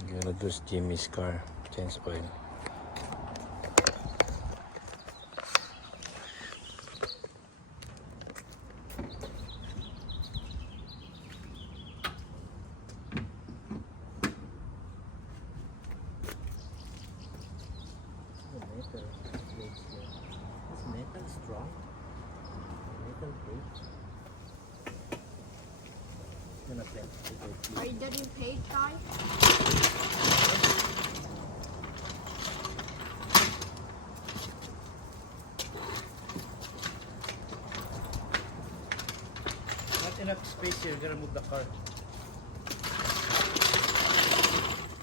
I'm gonna do Jimmy's car, change oil. Strong metal plate. Are you getting paid, guy? Not enough space here. You're gonna move the car.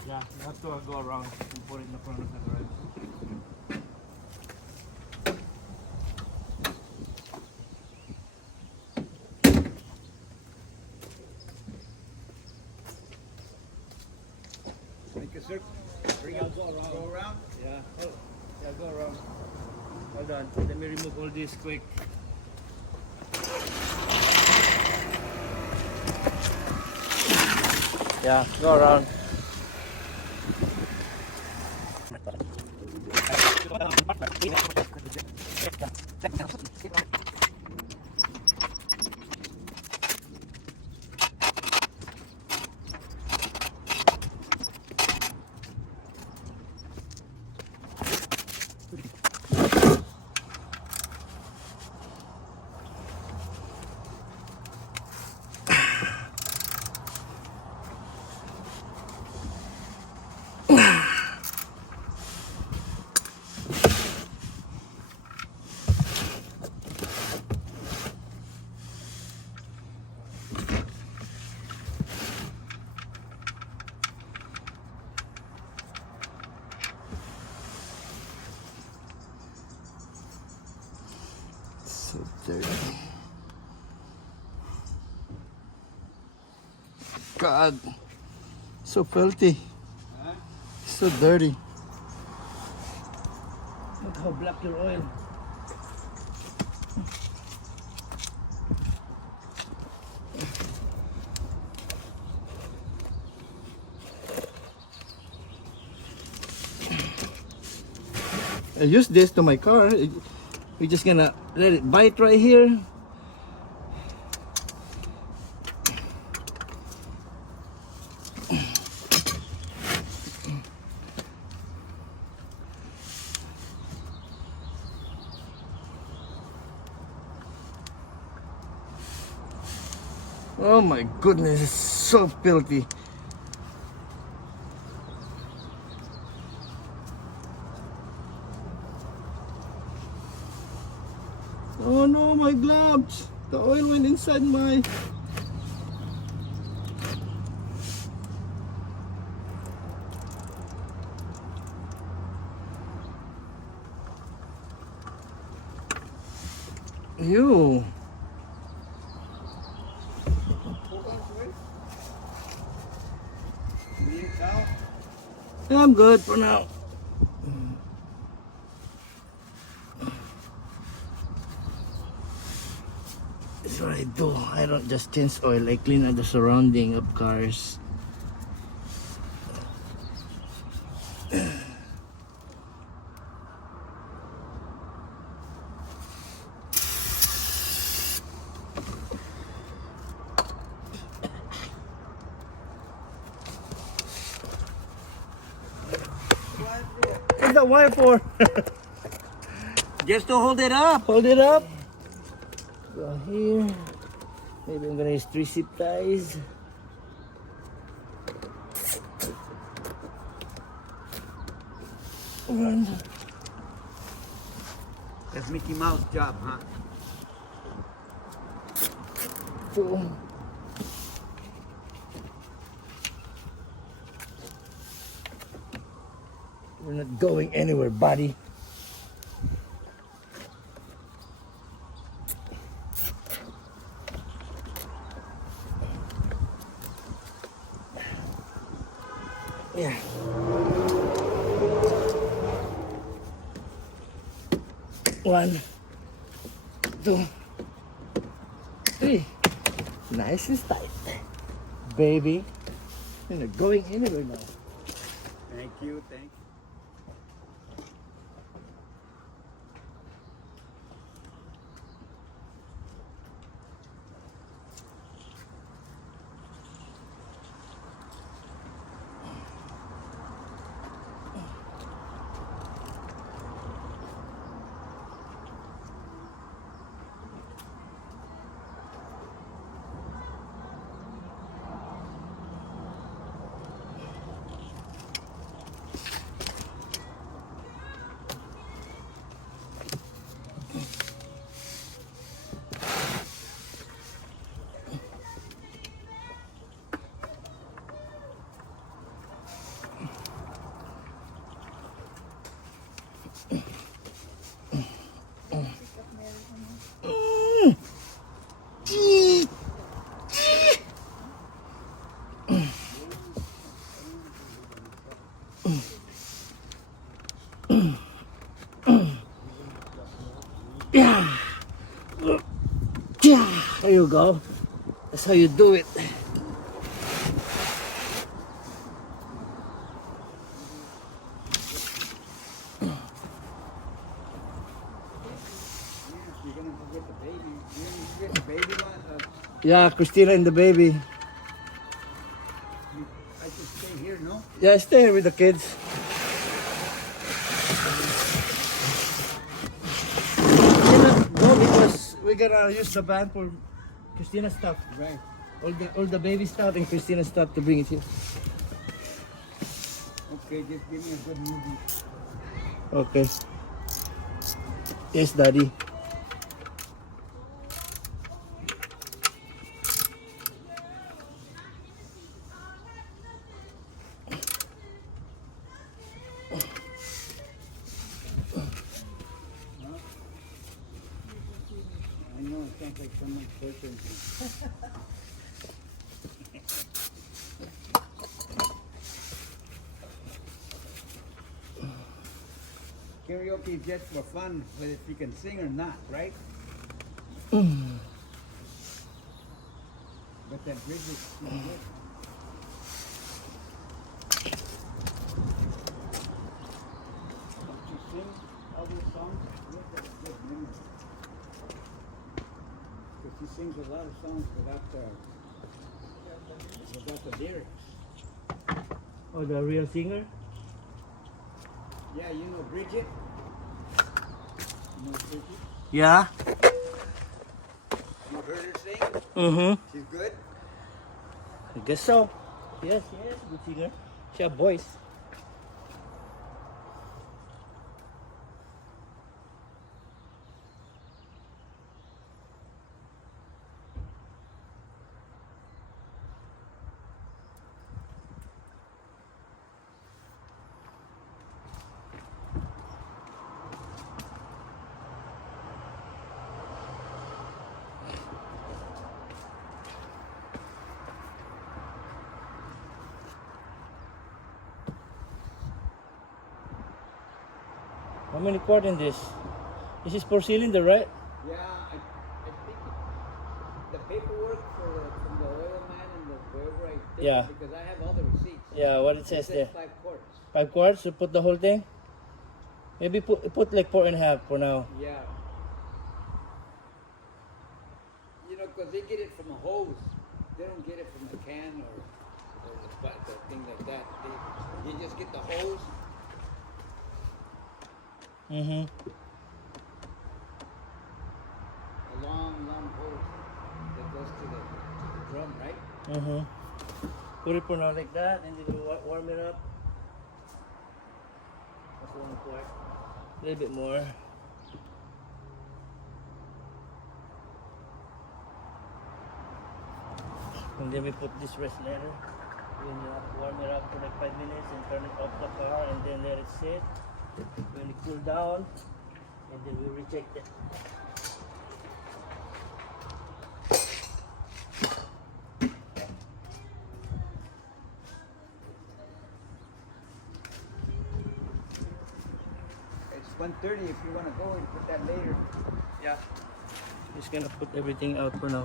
Yeah, you have to go around and put it in the front of the garage. Make a circle. Bring out, go around. Go around? Yeah. Oh, yeah, go around. Hold on. Let me remove all this quick. Yeah, go around. So dirty. God, so filthy. Huh? So dirty. Look how black your oil. I use this to my car. We're just gonna let it bite right here. Oh my goodness, it's so filthy. Oh no, my gloves! The oil went inside my... Ew. I'm good for now. That's what I do. I don't just change oil. I clean out the surrounding of cars. What's that wire for? Just to hold it up. Hold it up. Go here. Maybe I'm gonna use 3 zip ties. One. That's Mickey Mouse job, huh? 2. We're not going anywhere, buddy. Yeah. 1, 2, 3. Nice and tight. Baby. You're not going anywhere now. Thank you, thank you. Yeah. Yeah. There you go. That's how you do it. You're gonna go get the baby. You're gonna get the baby one. Yeah, Christina and the baby. I should stay here, no? Yeah, stay here with the kids. No, because we're gonna use the van for Christina's stuff. Right. All the baby stuff and Christina's stuff to bring it here. Okay, just give me a good movie. Okay. Yes, Daddy. I know it sounds like someone's person. Karaoke is just for fun, whether if you can sing or not, right? But that bridge is pretty good. Don't you sing all those songs? Look at good memory. Because she sings a lot of songs without the lyrics. Oh, the real singer? Yeah, you know Bridget? You know Bridget? Yeah. You heard her sing? Mm-hmm. She's good? I guess so. Yes, yes, good singer. She have voice. How many quart in this? This is for cylinder, right? Yeah, I think the paperwork from the oil man and the whoever I did, Yeah. because I have all the receipts. Yeah, what it says It there. 5 quarts. 5 quarts, so put the whole thing? Maybe put like 4.5 for now. Yeah. You know, because they get it from a hose. They don't get it from the can or the thing like that. They just get the hose. Mm-hmm. A long hose that goes to the drum, right? Mm-hmm. Put it for now like that, and then warm it up. That's 1 quart. A little bit more. And then we put this rest later. We warm it up for like 5 minutes and turn it off the car and then let it sit. When it cool down, and then we recheck it. It's 1:30 if you want to go and put that later. Yeah. Just gonna put everything out for now.